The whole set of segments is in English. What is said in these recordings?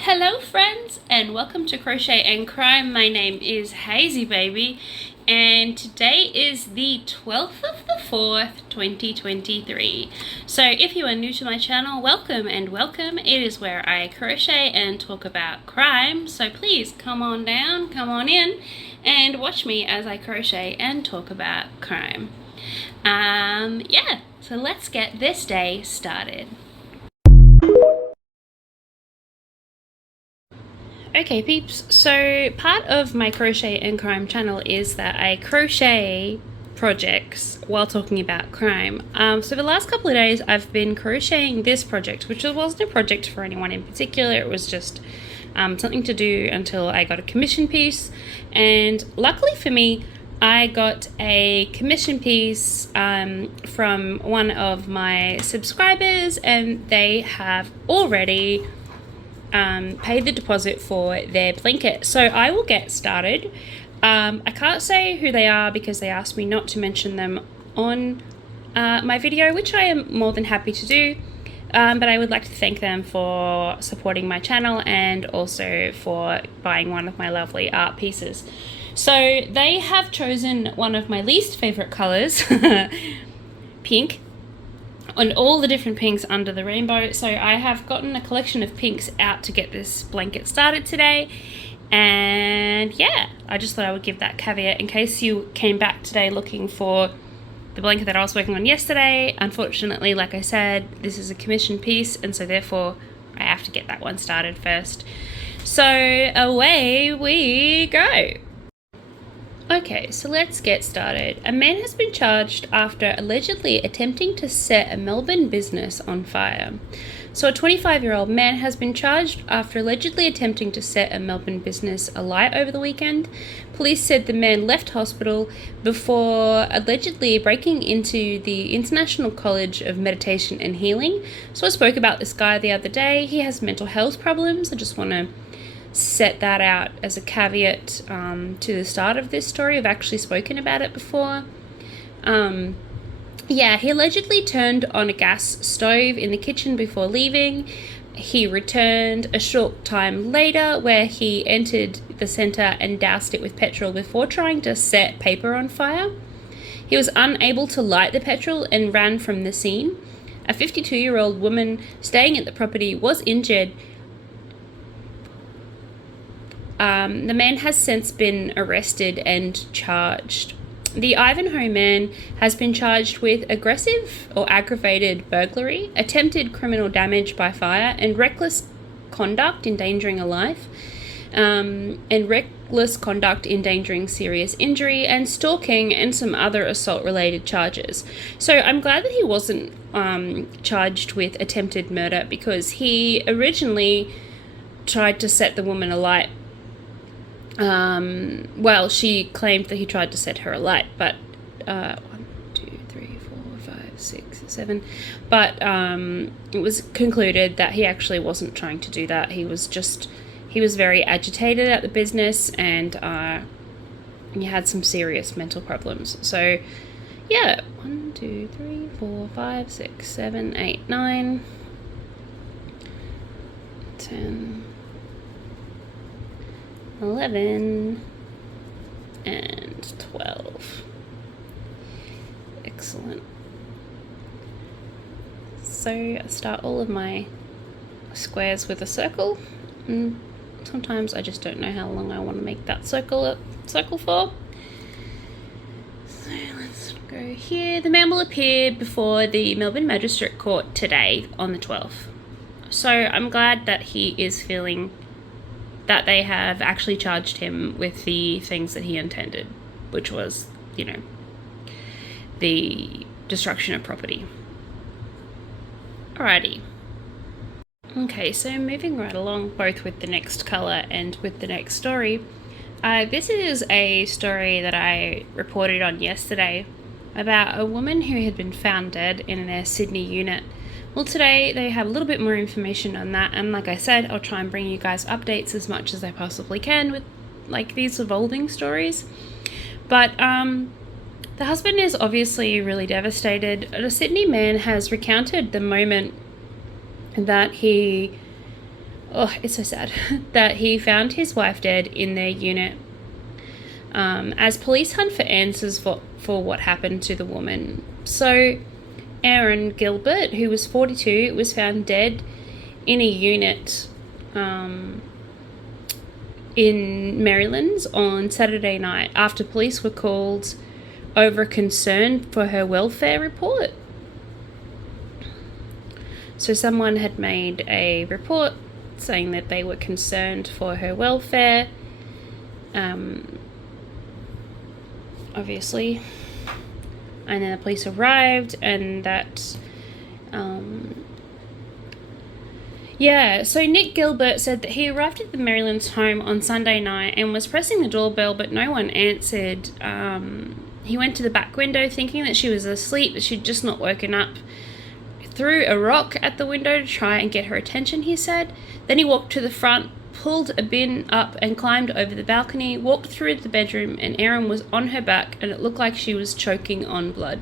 Hello friends and welcome to Crochet and Crime. My name is Hazy Baby and today is the 12th of the 4th 2023. So if you are new to my channel, welcome and welcome. It is where I crochet and talk about crime, so please come on down, come on in and watch me as I crochet and talk about crime. So let's get this day started. Okay peeps, so part of my Crochet and Crime channel is that I crochet projects while talking about crime. So the last couple of days I've been crocheting this project, which wasn't a project for anyone in particular. It was just something to do until I got a commission piece, and luckily for me I got a commission piece from one of my subscribers, and they have already paid the deposit for their blanket, so I will get started. I can't say who they are because they asked me not to mention them on my video, which I am more than happy to do, but I would like to thank them for supporting my channel and also for buying one of my lovely art pieces. So they have chosen one of my least favorite colors, pink, on all the different pinks under the rainbow. So I have gotten a collection of pinks out to get this blanket started today, and yeah, I just thought I would give that caveat in case you came back today looking for the blanket that I was working on yesterday. Unfortunately, like I said, this is a commission piece, and so therefore I have to get that one started first. So away we go. Okay, so let's get started. A man has been charged after allegedly attempting to set a Melbourne business on fire. So a 25-year-old man has been charged after allegedly attempting to set a Melbourne business alight over the weekend. Police said the man left hospital before allegedly breaking into the International College of Meditation and Healing. So I spoke about this guy the other day. He has mental health problems. I just want to set that out as a caveat to the start of this story. I've actually spoken about it before. He allegedly turned on a gas stove in the kitchen before leaving. He returned a short time later, where he entered the centre and doused it with petrol before trying to set paper on fire. He was unable to light the petrol and ran from the scene. A 52-year-old woman staying at the property was injured. The man has since been arrested and charged. The Ivanhoe man has been charged with aggressive or aggravated burglary, attempted criminal damage by fire, and reckless conduct endangering a life, and reckless conduct endangering serious injury, and stalking, and some other assault-related charges. So I'm glad that he wasn't charged with attempted murder, because he originally tried to set the woman alight. She claimed that he tried to set her alight, but 1, 2, 3, 4, 5, 6, 7. But it was concluded that he actually wasn't trying to do that. He was very agitated at the business, and he had some serious mental problems. So yeah, 1, 2, 3, 4, 5, 6, 7, 8, 9, 10, 11, and 12. Excellent. So I start all of my squares with a circle, and sometimes I just don't know how long I want to make that circle for. So let's go here. The man will appear before the Melbourne Magistrate Court today on the 12th. So I'm glad that he is feeling that they have actually charged him with the things that he intended, which was, the destruction of property. Alrighty. Okay, so moving right along, both with the next colour and with the next story. This is a story that I reported on yesterday about a woman who had been found dead in their Sydney unit. Well, today they have a little bit more information on that, and like I said, I'll try and bring you guys updates as much as I possibly can with these evolving stories. But the husband is obviously really devastated. A Sydney man has recounted the moment that he oh, it's so sad, that he found his wife dead in their unit. As police hunt for answers for what happened to the woman. So Aaron Gilbert, who was 42, was found dead in a unit in Maryland on Saturday night after police were called over a concern for her welfare report. So someone had made a report saying that they were concerned for her welfare. Obviously. And then the police arrived, and that... so Nick Gilbert said that he arrived at the Maryland's home on Sunday night and was pressing the doorbell, but no one answered. He went to the back window thinking that she was asleep, but she'd just not woken up. Threw a rock at the window to try and get her attention, he said. Then he walked to the front, pulled a bin up and climbed over the balcony, walked through the bedroom, and Erin was on her back and it looked like she was choking on blood.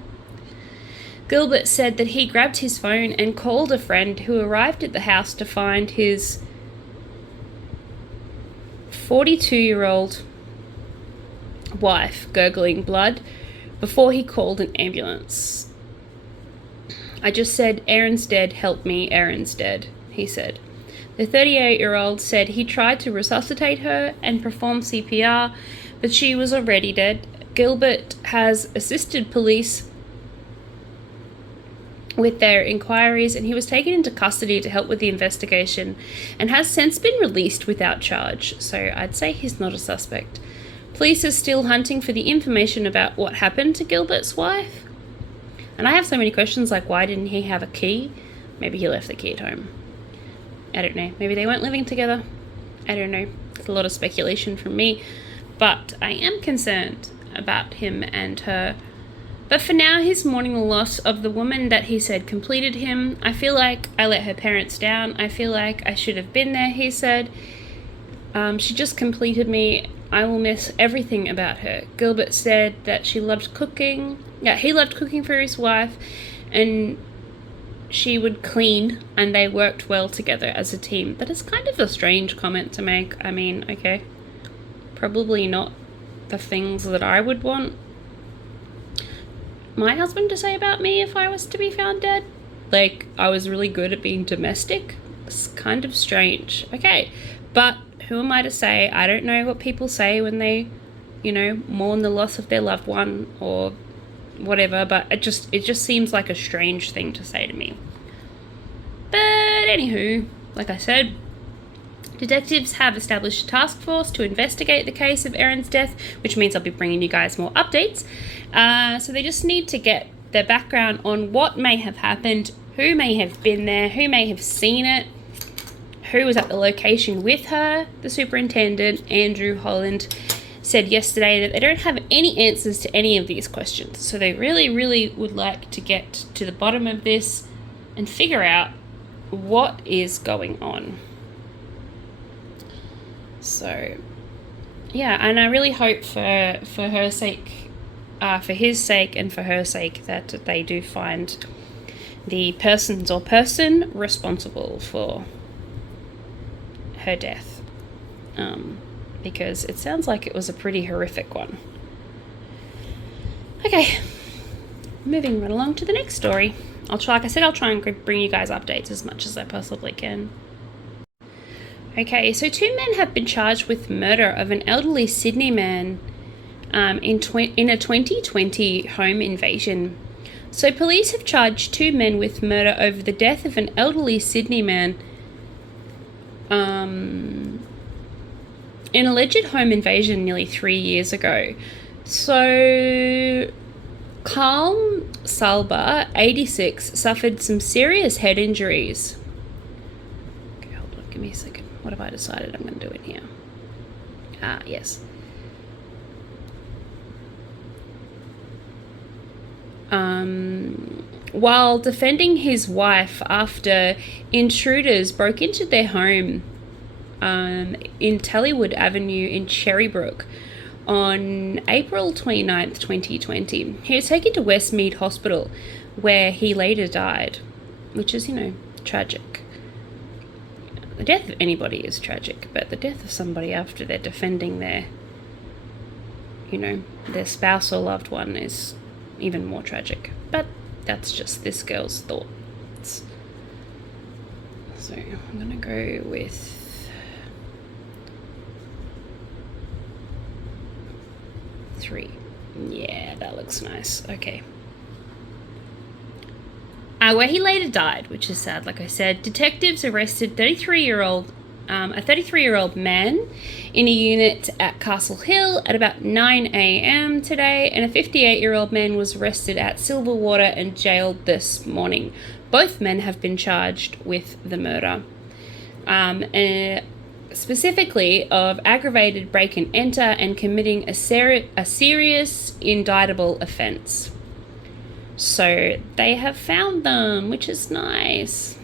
Gilbert said that he grabbed his phone and called a friend who arrived at the house to find his 42-year-old wife gurgling blood before he called an ambulance. I just said, "Erin's dead, help me, Erin's dead," he said. The 38-year-old said he tried to resuscitate her and perform CPR, but she was already dead. Gilbert has assisted police with their inquiries, and he was taken into custody to help with the investigation and has since been released without charge. So I'd say he's not a suspect. Police are still hunting for the information about what happened to Gilbert's wife. And I have so many questions, like, why didn't he have a key? Maybe he left the key at home. I don't know. Maybe they weren't living together. I don't know. It's a lot of speculation from me. But I am concerned about him and her. But for now, he's mourning the loss of the woman that he said completed him. I feel like I let her parents down. I feel like I should have been there, he said. She just completed me. I will miss everything about her. Gilbert said that she loved cooking. Yeah, he loved cooking for his wife, and she would clean, and they worked well together as a team. That is kind of a strange comment to make. I mean, okay, probably not the things that I would want my husband to say about me if I was to be found dead. Like, I was really good at being domestic. It's kind of strange. Okay, but who am I to say? I don't know what people say when they, mourn the loss of their loved one or whatever, but it just seems like a strange thing to say to me. But anywho, like I said, detectives have established a task force to investigate the case of Erin's death, which means I'll be bringing you guys more updates. So they just need to get their background on what may have happened, who may have been there, who may have seen it, who was at the location with her. The superintendent, Andrew Holland, said yesterday that they don't have any answers to any of these questions. So they really, really would like to get to the bottom of this and figure out what is going on. So, yeah, and I really hope for her sake, for his sake and for her sake, that they do find the person responsible for her death. Because it sounds like it was a pretty horrific one. Okay, moving right along to the next story. I'll try and bring you guys updates as much as I possibly can. Okay, so 2 men have been charged with murder of an elderly Sydney man in a 2020 home invasion. So police have charged 2 men with murder over the death of an elderly Sydney man in alleged home invasion nearly 3 years ago. So Carl Salba, 86, suffered some serious head injuries. Okay, hold on, give me a second. What have I decided I'm going to do in here? Yes. While defending his wife after intruders broke into their home in Tallywood Avenue in Cherrybrook on April 29th, 2020. He was taken to Westmead Hospital, where he later died, which is, tragic. The death of anybody is tragic, but the death of somebody after they're defending their, their spouse or loved one is even more tragic. But that's just this girl's thoughts. So I'm going to go with three. Yeah, that looks nice. Okay. Where he later died, which is sad, like I said, detectives arrested a 33-year-old man in a unit at Castle Hill at about 9 a.m. today, and a 58-year-old man was arrested at Silverwater and jailed this morning. Both men have been charged with the murder, specifically of aggravated break and enter and committing a serious indictable offence. So they have found them, which is nice.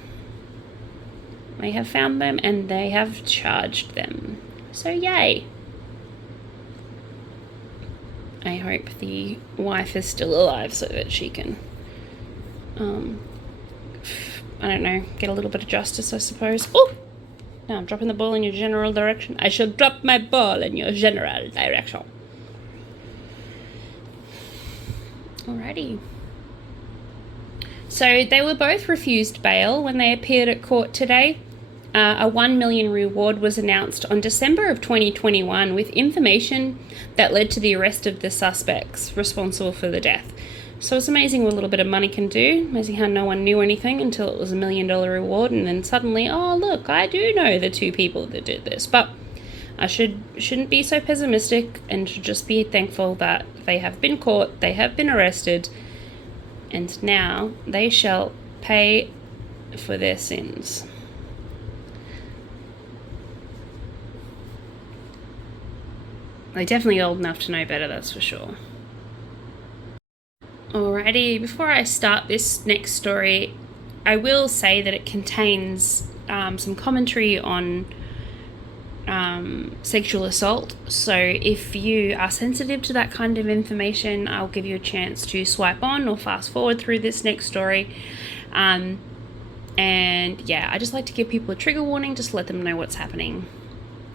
They have found them and they have charged them. So yay. I hope the wife is still alive so that she can, I don't know, get a little bit of justice, I suppose. Oh! Now I'm dropping the ball in your general direction. I shall drop my ball in your general direction. Alrighty. So they were both refused bail when they appeared at court today. A $1 million reward was announced on December of 2021 with information that led to the arrest of the suspects responsible for the death. So it's amazing what a little bit of money can do. Amazing how no one knew anything until it was $1 million reward, and then suddenly, oh look, I do know the two people that did this. But I shouldn't be so pessimistic and should just be thankful that they have been caught, they have been arrested, and now they shall pay for their sins. They're definitely old enough to know better, that's for sure. Alrighty, before I start this next story, I will say that it contains some commentary on sexual assault. So if you are sensitive to that kind of information, I'll give you a chance to swipe on or fast forward through this next story. And yeah, I just like to give people a trigger warning, just to let them know what's happening.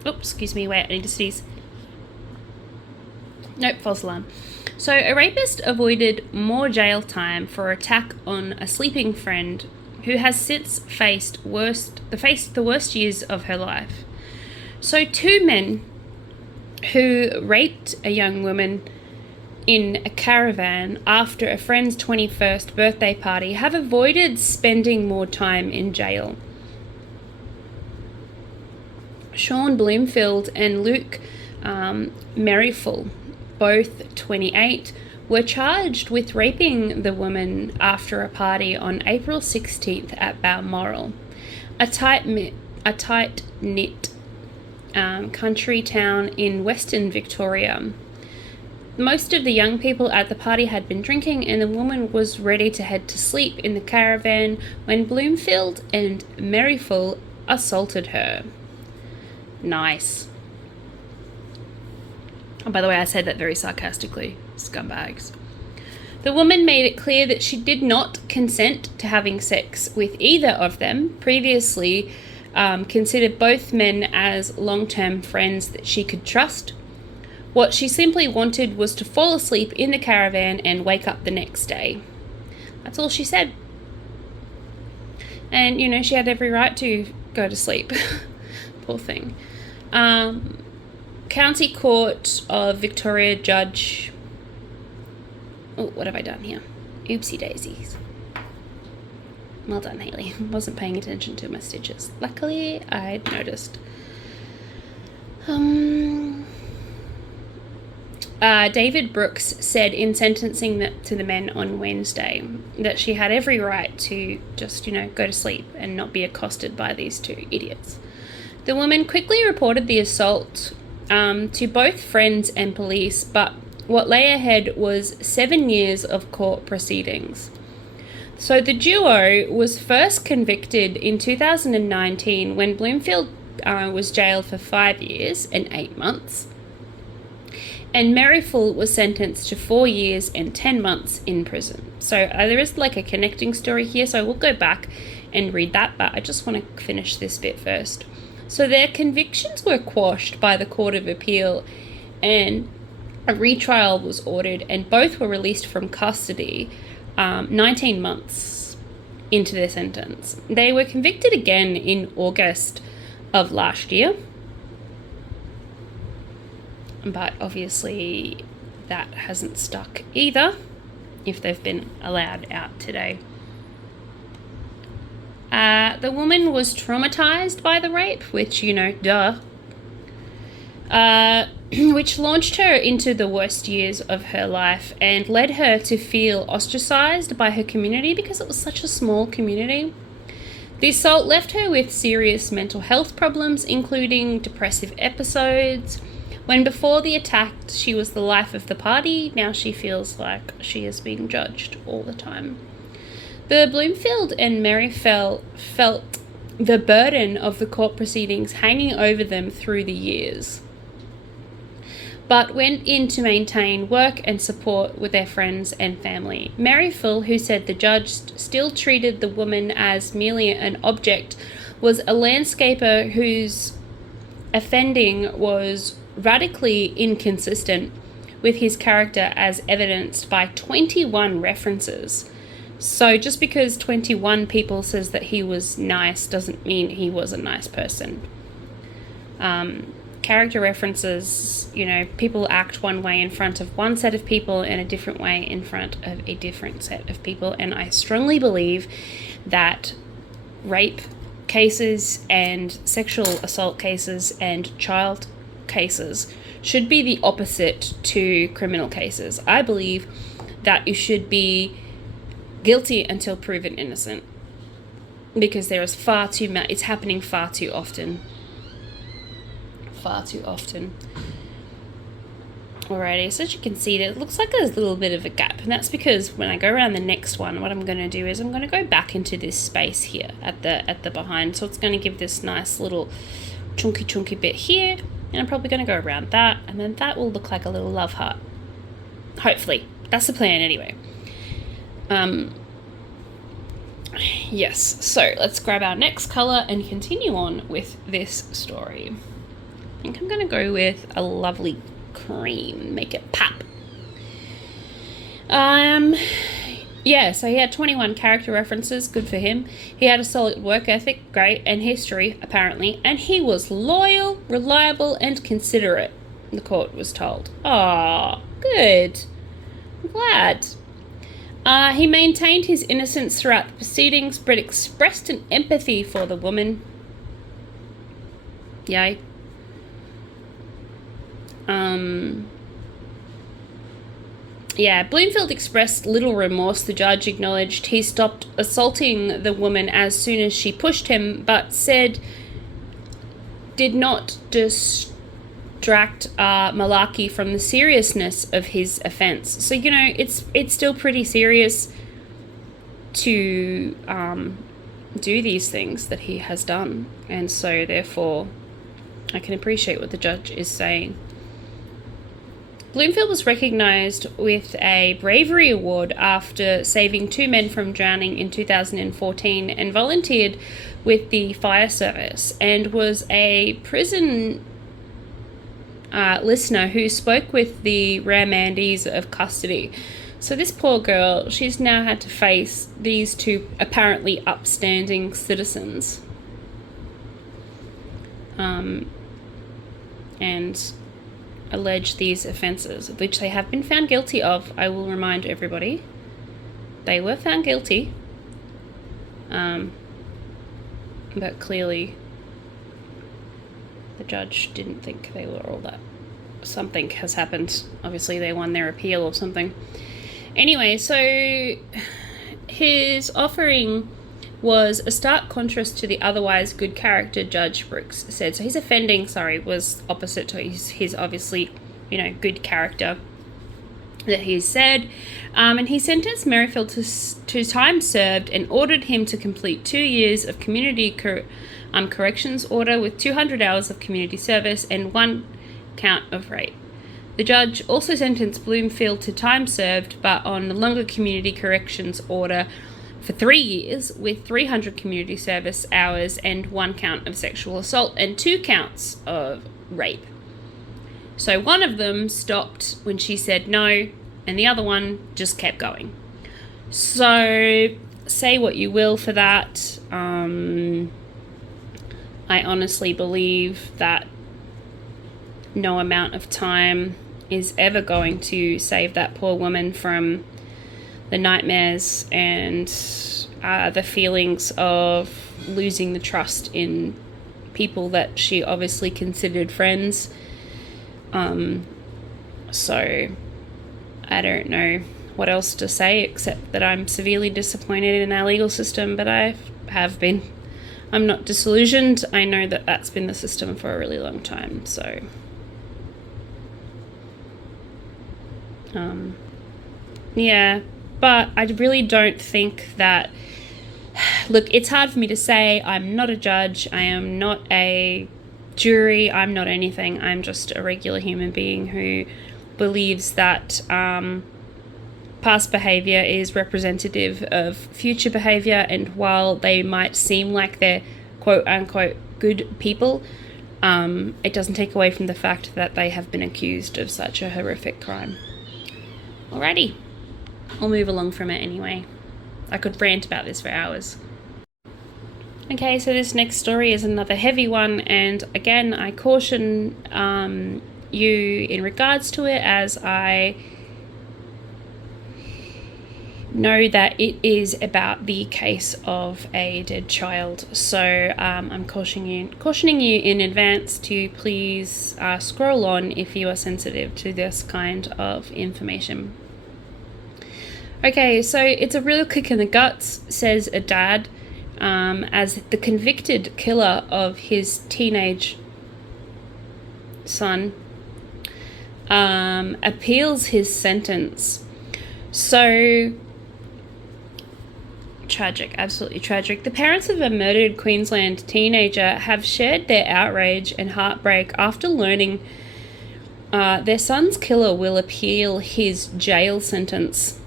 Oops, excuse me, wait, I need to sneeze. Nope, false alarm. So a rapist avoided more jail time for attack on a sleeping friend who has since faced the worst years of her life. So two men who raped a young woman in a caravan after a friend's 21st birthday party have avoided spending more time in jail. Sean Bloomfield and Luke Merriful, both 28, were charged with raping the woman after a party on April 16th at Balmoral, a tight-knit country town in Western Victoria. Most of the young people at the party had been drinking, and the woman was ready to head to sleep in the caravan when Bloomfield and Merriful assaulted her. Nice. Oh, by the way, I said that very sarcastically. Scumbags. The woman made it clear that she did not consent to having sex with either of them, previously considered both men as long-term friends that she could trust. What she simply wanted was to fall asleep in the caravan and wake up the next day. That's all she said. And, she had every right to go to sleep. Poor thing. County Court of Victoria Judge... Oh, what have I done here? Oopsie daisies. Well done, Hayley. Wasn't paying attention to my stitches. Luckily, I'd noticed. David Brooks said in sentencing to the men on Wednesday that she had every right to just, go to sleep and not be accosted by these two idiots. The woman quickly reported the assault to both friends and police, but what lay ahead was 7 years of court proceedings. So the duo was first convicted in 2019 when Bloomfield was jailed for 5 years and 8 months, and Merriful was sentenced to 4 years and 10 months in prison. So there is like a connecting story here, so I will go back and read that, but I just want to finish this bit first. So their convictions were quashed by the Court of Appeal, and a retrial was ordered, and both were released from custody 19 months into their sentence. They were convicted again in August of last year, but obviously that hasn't stuck either if they've been allowed out today. The woman was traumatized by the rape, which, duh. Which launched her into the worst years of her life and led her to feel ostracized by her community because it was such a small community. The assault left her with serious mental health problems, including depressive episodes. When before the attack, she was the life of the party, now she feels like she is being judged all the time. The Bloomfield and Merrifield felt the burden of the court proceedings hanging over them through the years, but went in to maintain work and support with their friends and family. Merrifield, who said the judge still treated the woman as merely an object, was a landscaper whose offending was radically inconsistent with his character, as evidenced by 21 references. So just because 21 people says that he was nice doesn't mean he was a nice person. Character references, people act one way in front of one set of people and a different way in front of a different set of people. And I strongly believe that rape cases and sexual assault cases and child cases should be the opposite to criminal cases. I believe that you should be guilty until proven innocent, because there is far too much, it's happening far too often. Alrighty, so as you can see, it looks like there's a little bit of a gap, and that's because when I go around the next one, what I'm going to do is I'm going to go back into this space here at the behind, so it's going to give this nice little chunky bit here, and I'm probably going to go around that, and then that will look like a little love heart. Hopefully. That's the plan anyway. Yes, so let's grab our next color and continue on with this story. I think I'm going to go with a lovely cream, make it pop. Yeah, so he had 21 character references, good for him. He had a solid work ethic, great, and history, apparently, and he was loyal, reliable, and considerate, the court was told. Ah, good. I'm glad. He maintained his innocence throughout the proceedings, but expressed an empathy for the woman. Yay. Bloomfield expressed little remorse, the judge acknowledged. He stopped assaulting the woman as soon as she pushed him, but said did not distract Malarkey from the seriousness of his offense. So, it's still pretty serious to do these things that he has done. And so, therefore, I can appreciate what the judge is saying. Bloomfield was recognised with a bravery award after saving 2 men from drowning in 2014 and volunteered with the fire service, and was a prison listener who spoke with the remandees of custody. So this poor girl, she's now had to face these 2 apparently upstanding citizens. And allege these offences, which they have been found guilty of. I will remind everybody, they were found guilty, but clearly the judge didn't think they were all that. Something has happened. Obviously they won their appeal or something. Anyway, so his offering was a stark contrast to the otherwise good character, Judge Brooks said. So his offending, was opposite to his obviously, good character that he said. And he sentenced Merrifield to time served and ordered him to complete 2 years of community corrections order with 200 hours of community service and 1 count of rape. The judge also sentenced Bloomfield to time served, but on a longer community corrections order for 3 years with 300 community service hours and 1 count of sexual assault and 2 counts of rape. So one of them stopped when she said no, and the other one just kept going. So say what you will for that. I honestly believe that no amount of time is ever going to save that poor woman from the nightmares and the feelings of losing the trust in people that she obviously considered friends. So I don't know what else to say except that I'm severely disappointed in our legal system, but I have been. I'm not disillusioned. I know that that's been the system for a really long time, so yeah, but I really don't think that, look, it's hard for me to say. I'm not a judge, I am not a jury, I'm not anything. I'm just a regular human being who believes that past behavior is representative of future behavior, and while they might seem like they're quote unquote good people, it doesn't take away from the fact that they have been accused of such a horrific crime. Alrighty, I'll move along from it anyway. I could rant about this for hours. Okay, so this next story is another heavy one, and again, I caution you in regards to it, as I know that it is about the case of a dead child. So I'm cautioning you in advance to please scroll on if you are sensitive to this kind of information. Okay, so it's a real kick in the guts, says a dad, as the convicted killer of his teenage son appeals his sentence. So tragic, absolutely tragic. The parents of a murdered Queensland teenager have shared their outrage and heartbreak after learning their son's killer will appeal his jail sentence.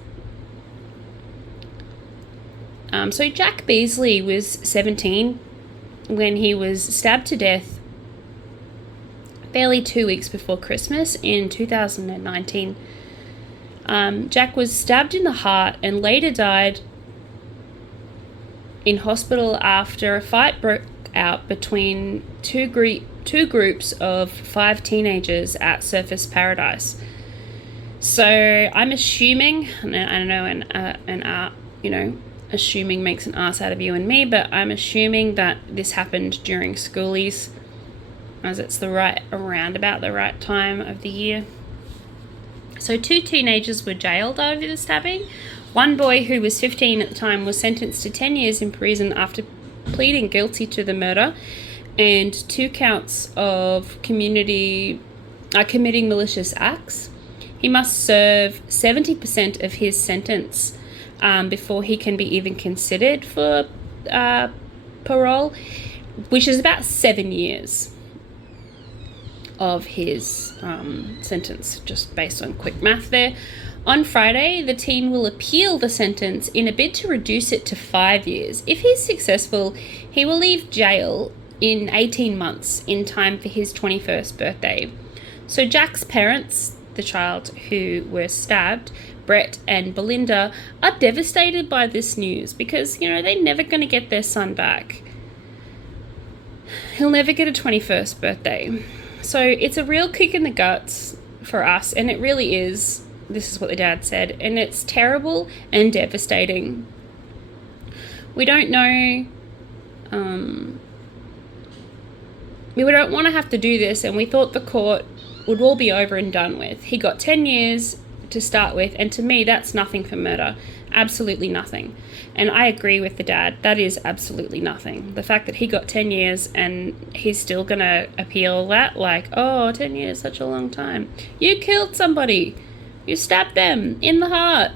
So Jack Beasley was 17 when he was stabbed to death barely 2 weeks before Christmas in 2019. Jack was stabbed in the heart and later died in hospital after a fight broke out between two groups of 5 teenagers at Surfers Paradise. So I'm assuming, and I know assuming makes an ass out of you and me, but I'm assuming that this happened during schoolies, as it's around about the right time of the year. So 2 teenagers were jailed over the stabbing. One boy, who was 15 at the time, was sentenced to 10 years in prison after pleading guilty to the murder and 2 counts of committing malicious acts. He must serve 70% of his sentence before he can be even considered for parole, which is about 7 years of his sentence, just based on quick math there. On Friday, the teen will appeal the sentence in a bid to reduce it to 5 years. If he's successful, he will leave jail in 18 months, in time for his 21st birthday. So Jack's parents, the child who were stabbed, Brett and Belinda, are devastated by this news because, they're never going to get their son back. He'll never get a 21st birthday. So it's a real kick in the guts for us, and it really is. This is what the dad said, and it's terrible and devastating. We don't know, we don't want to have to do this, and we thought the court would all be over and done with. He got 10 years to start with, and to me, that's nothing for murder. Absolutely nothing. And I agree with the dad. That is absolutely nothing. The fact that he got 10 years and he's still going to appeal that, 10 years, such a long time. You killed somebody. You stabbed them in the heart.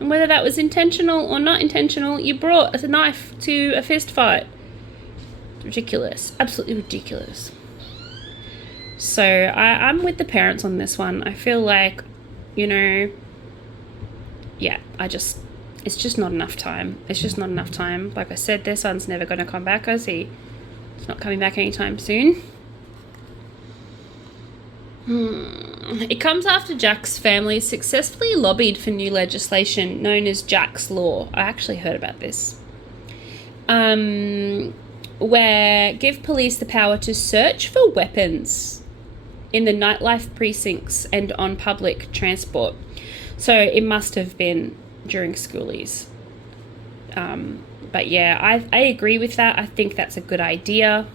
And whether that was intentional or not intentional, you brought a knife to a fist fight. Ridiculous. Absolutely ridiculous. So I'm with the parents on this one. I feel like, it's It's just not enough time. It's just not enough time. Like I said, their son's never going to come back, is he? It's not coming back anytime soon. It comes after Jack's family successfully lobbied for new legislation known as Jack's Law. I actually heard about this. Where give police the power to search for weapons in the nightlife precincts and on public transport. So it must have been during schoolies. But yeah, I agree with that. I think that's a good idea.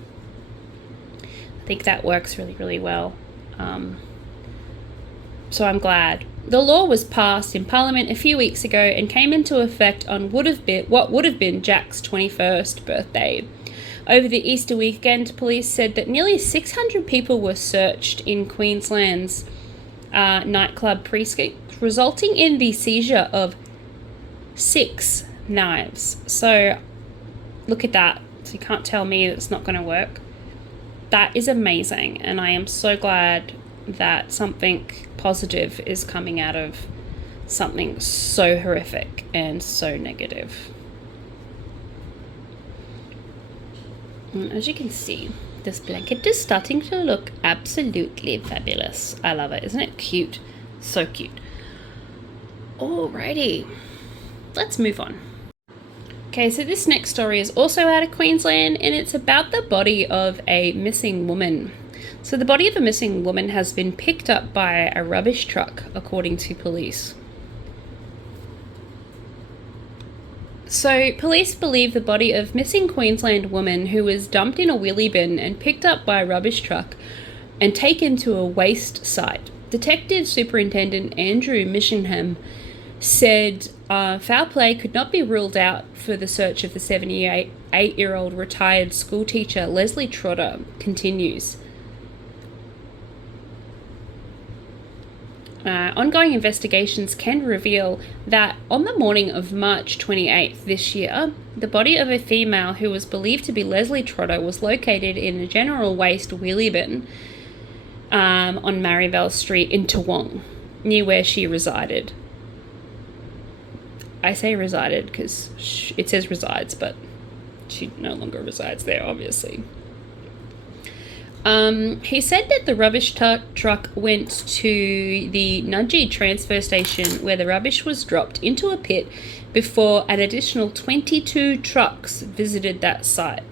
I think that works really, really well. So I'm glad. The law was passed in Parliament a few weeks ago and came into effect on what would have been Jack's 21st birthday. Over the Easter weekend, police said that nearly 600 people were searched in Queensland's nightclub precinct, resulting in the seizure of 6 knives. So look at that. So you can't tell me it's not going to work. That is amazing, and I am so glad that something positive is coming out of something so horrific and so negative. And as you can see, this blanket is starting to look absolutely fabulous. I love it. Isn't it cute? So cute. Alrighty, let's move on. Okay, so this next story is also out of Queensland, and it's about the body of a missing woman. So the body of a missing woman has been picked up by a rubbish truck, according to police. So police believe the body of missing Queensland woman who was dumped in a wheelie bin and picked up by a rubbish truck and taken to a waste site. Detective Superintendent Andrew Mishingham said foul play could not be ruled out for the search of the 78-year-old retired school teacher. Leslie Trotter continues. Ongoing investigations can reveal that on the morning of March 28th this year, the body of a female who was believed to be Leslie Trotter was located in a general waste wheelie bin on Marivale Street in Toowong, near where she resided. I say resided because it says resides, but she no longer resides there, obviously. He said that the rubbish truck went to the Nudgee transfer station where the rubbish was dropped into a pit before an additional 22 trucks visited that site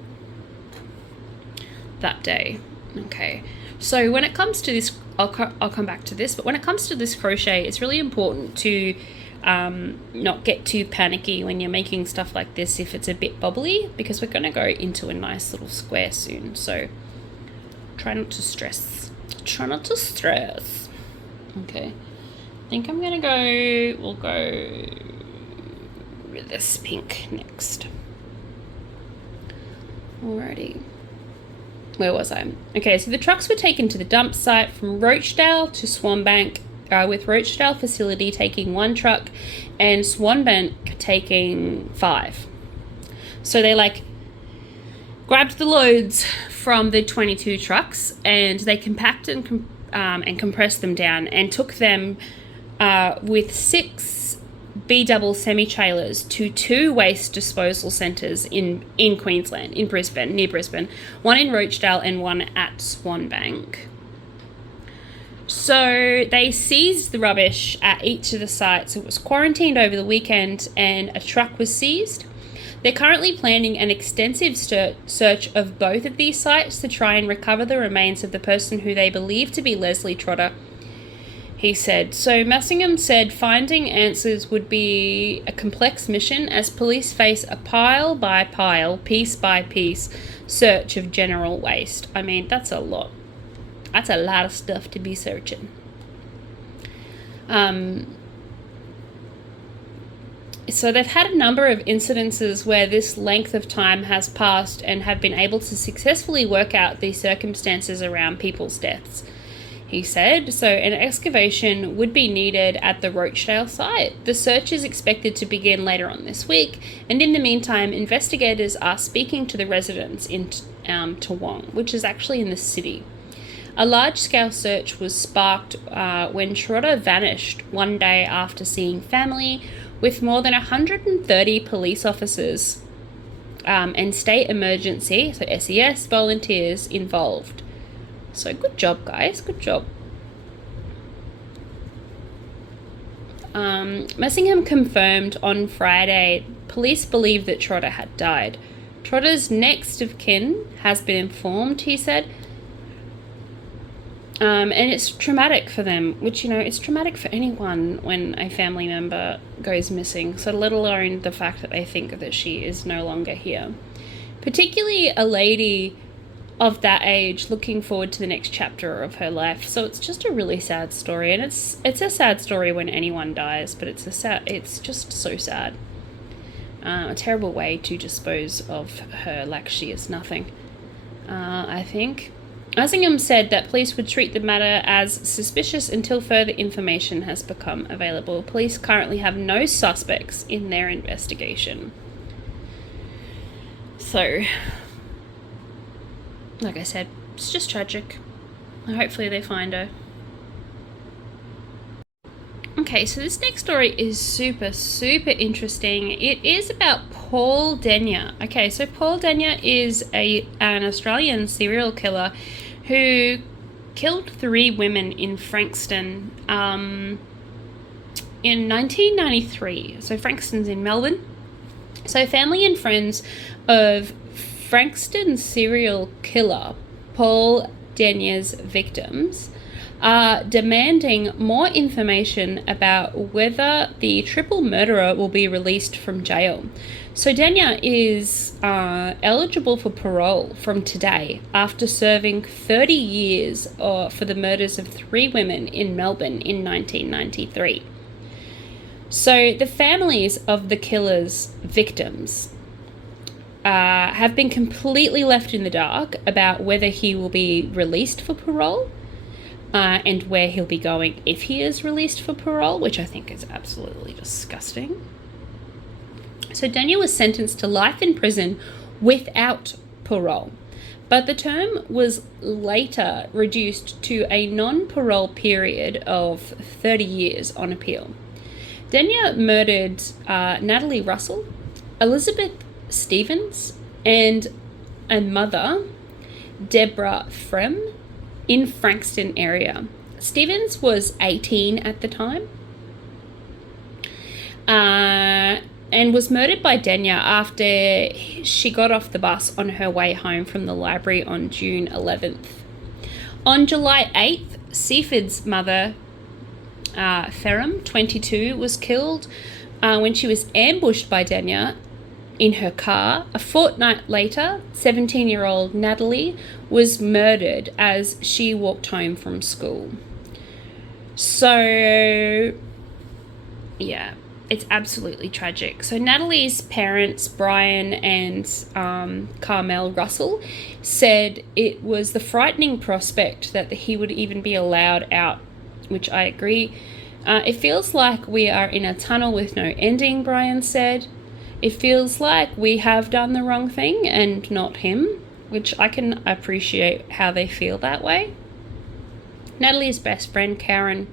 that day. Okay, so when it comes to this, I'll come back to this, but when it comes to this crochet, it's really important to not get too panicky when you're making stuff like this if it's a bit bobbly, because we're going to go into a nice little square soon. So try not to stress. Try not to stress. Okay. I think I'm going to go, we'll go with this pink next. Alrighty. Where was I? Okay, so the trucks were taken to the dump site from Rochdale to Swanbank, with Rochdale facility taking 1 truck and Swanbank taking 5. So they grabbed the loads from the 22 trucks and they compacted and compressed them down and took them with 6 B-double semi-trailers to 2 waste disposal centres in Queensland, in Brisbane, near Brisbane, 1 in Rochdale and 1 at Swanbank. So they seized the rubbish at each of the sites. It was quarantined over the weekend and a truck was seized. They're currently planning an extensive search of both of these sites to try and recover the remains of the person who they believe to be Leslie Trotter, he said. So Massingham said finding answers would be a complex mission as police face a pile by pile, piece by piece search of general waste. I mean, that's a lot. That's a lot of stuff to be searching. So they've had a number of incidences where this length of time has passed and have been able to successfully work out the circumstances around people's deaths, he said. So an excavation would be needed at the Rochdale site. The search is expected to begin later on this week, and in the meantime, investigators are speaking to the residents in Toowong, which is actually in the city. A large-scale search was sparked when Trotter vanished one day after seeing family with more than 130 police officers and state emergency, so SES, volunteers involved. So good job, guys. Good job. Messingham confirmed on Friday police believe that Trotter had died. Trotter's next of kin has been informed, he said. And it's traumatic for them, which, it's traumatic for anyone when a family member goes missing, so let alone the fact that they think that she is no longer here. Particularly a lady of that age looking forward to the next chapter of her life. So it's just a really sad story, and it's a sad story when anyone dies, but it's just so sad. A terrible way to dispose of her like she is nothing, I think. Messingham said that police would treat the matter as suspicious until further information has become available. Police currently have no suspects in their investigation. So, like I said, it's just tragic. Hopefully they find her. Okay, so this next story is super, super interesting. It is about Paul Denyer. Okay, so Paul Denyer is an Australian serial killer who killed 3 women in Frankston in 1993. So Frankston's in Melbourne. So family and friends of Frankston serial killer Paul Denyer's victims are demanding more information about whether the triple murderer will be released from jail. So Denyer is eligible for parole from today after serving 30 years for the murders of 3 women in Melbourne in 1993. So the families of the killer's victims have been completely left in the dark about whether he will be released for parole and where he'll be going if he is released for parole, which I think is absolutely disgusting. So Denyer was sentenced to life in prison without parole, but the term was later reduced to a non-parole period of 30 years on appeal. Denyer murdered Natalie Russell, Elizabeth Stevens, and a mother, Deborah Frem, in Frankston area. Stevens was 18 at the time and was murdered by Denyer after she got off the bus on her way home from the library on June 11th. On July 8th, Seaford's mother, Ferrum, 22, was killed when she was ambushed by Denyer in her car. A fortnight later, 17-year-old Natalie was murdered as she walked home from school. So, yeah, it's absolutely tragic. So Natalie's parents, Brian and Carmel Russell, said it was the frightening prospect that he would even be allowed out, which I agree. It feels like we are in a tunnel with no ending, Brian said. It feels like we have done the wrong thing and not him, which I can appreciate how they feel that way. Natalie's best friend, Karen,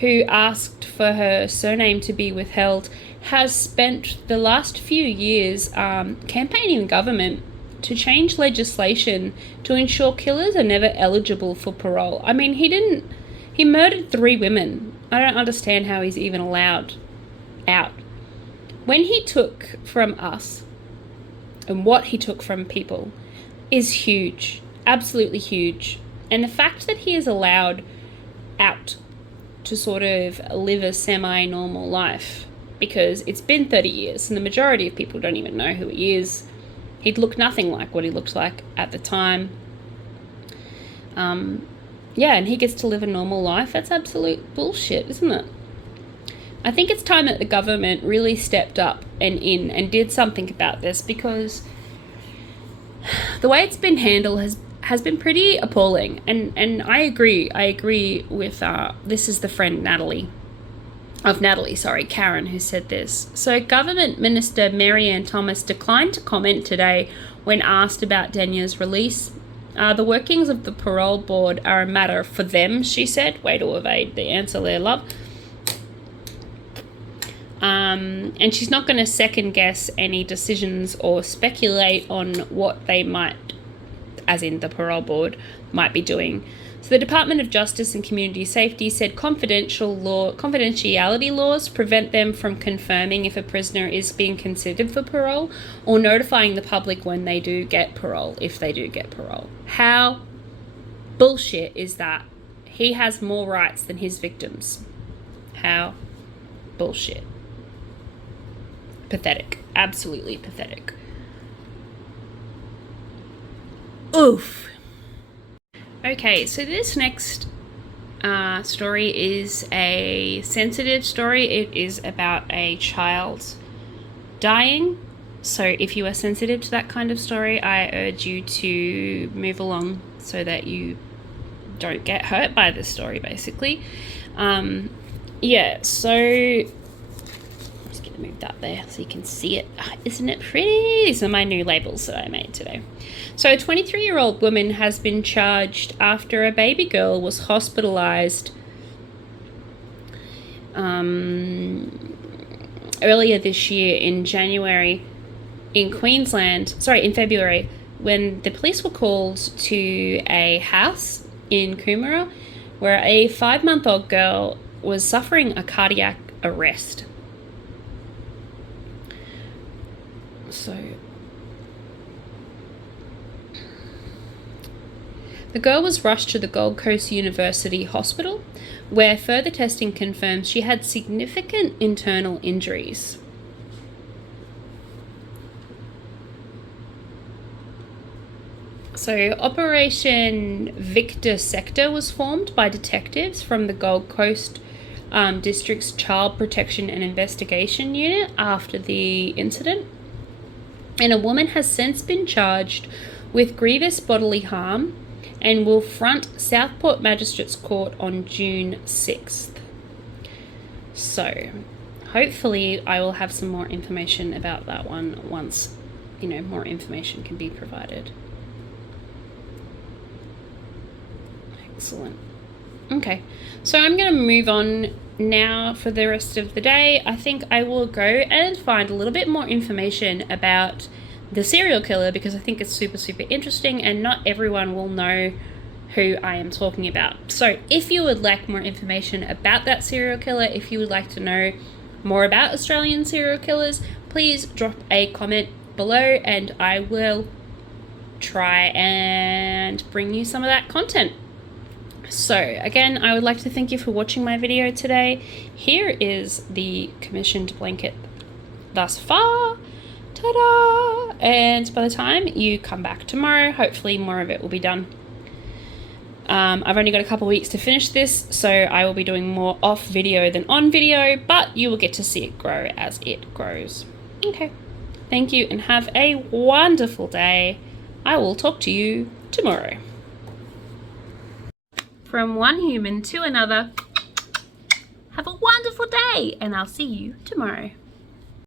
who asked for her surname to be withheld, has spent the last few years campaigning the government to change legislation to ensure killers are never eligible for parole. I mean, he murdered 3 women. I don't understand how he's even allowed out. When he took from us and what he took from people is huge, absolutely huge. And the fact that he is allowed out to sort of live a semi-normal life, because it's been 30 years and the majority of people don't even know who he is. He'd look nothing like what he looked like at the time. Yeah, and he gets to live a normal life. That's absolute bullshit, isn't it? I think it's time that the government really stepped up and did something about this, because the way it's been handled has been pretty appalling. And I agree with this is the friend Karen, who said this. So Government Minister Marianne Thomas declined to comment today when asked about Denyer's release. The workings of the parole board are a matter for them, she said. Way to evade the answer there, love. And she's not going to second guess any decisions or speculate on what they might, as in the parole board, might be doing. So the Department of Justice and Community Safety said confidentiality laws prevent them from confirming if a prisoner is being considered for parole or notifying the public when they do get parole, if they do get parole. How bullshit is that? He has more rights than his victims. How bullshit. Pathetic. Absolutely pathetic. Oof. Okay, so this next story is a sensitive story. It is about a child dying. So if you are sensitive to that kind of story, I urge you to move along so that you don't get hurt by this story, basically. Yeah, so move that there so you can see it. Isn't it pretty? These are my new labels that I made today. So a 23-year-old woman has been charged after a baby girl was hospitalized earlier this year in February, when the police were called to a house in Coomera where a 5-month-old girl was suffering a cardiac arrest. So the girl was rushed to the Gold Coast University Hospital, where further testing confirmed she had significant internal injuries. So Operation Victor Sector was formed by detectives from the Gold Coast District's Child Protection and Investigation Unit after the incident. And a woman has since been charged with grievous bodily harm and will front Southport Magistrates Court on June 6th. So hopefully I will have some more information about that one once, more information can be provided. Excellent. Okay, so I'm going to move on now for the rest of the day. I think I will go and find a little bit more information about the serial killer because I think it's super, super interesting and not everyone will know who I am talking about. So if you would like more information about that serial killer, if you would like to know more about Australian serial killers, please drop a comment below and I will try and bring you some of that content. So again, I would like to thank you for watching my video today. Here is the commissioned blanket thus far. Ta-da! And by the time you come back tomorrow, hopefully more of it will be done. I've only got a couple of weeks to finish this, so I will be doing more off video than on video, but you will get to see it grow as it grows. Okay, thank you and have a wonderful day. I will talk to you tomorrow. From one human to another, have a wonderful day and I'll see you tomorrow.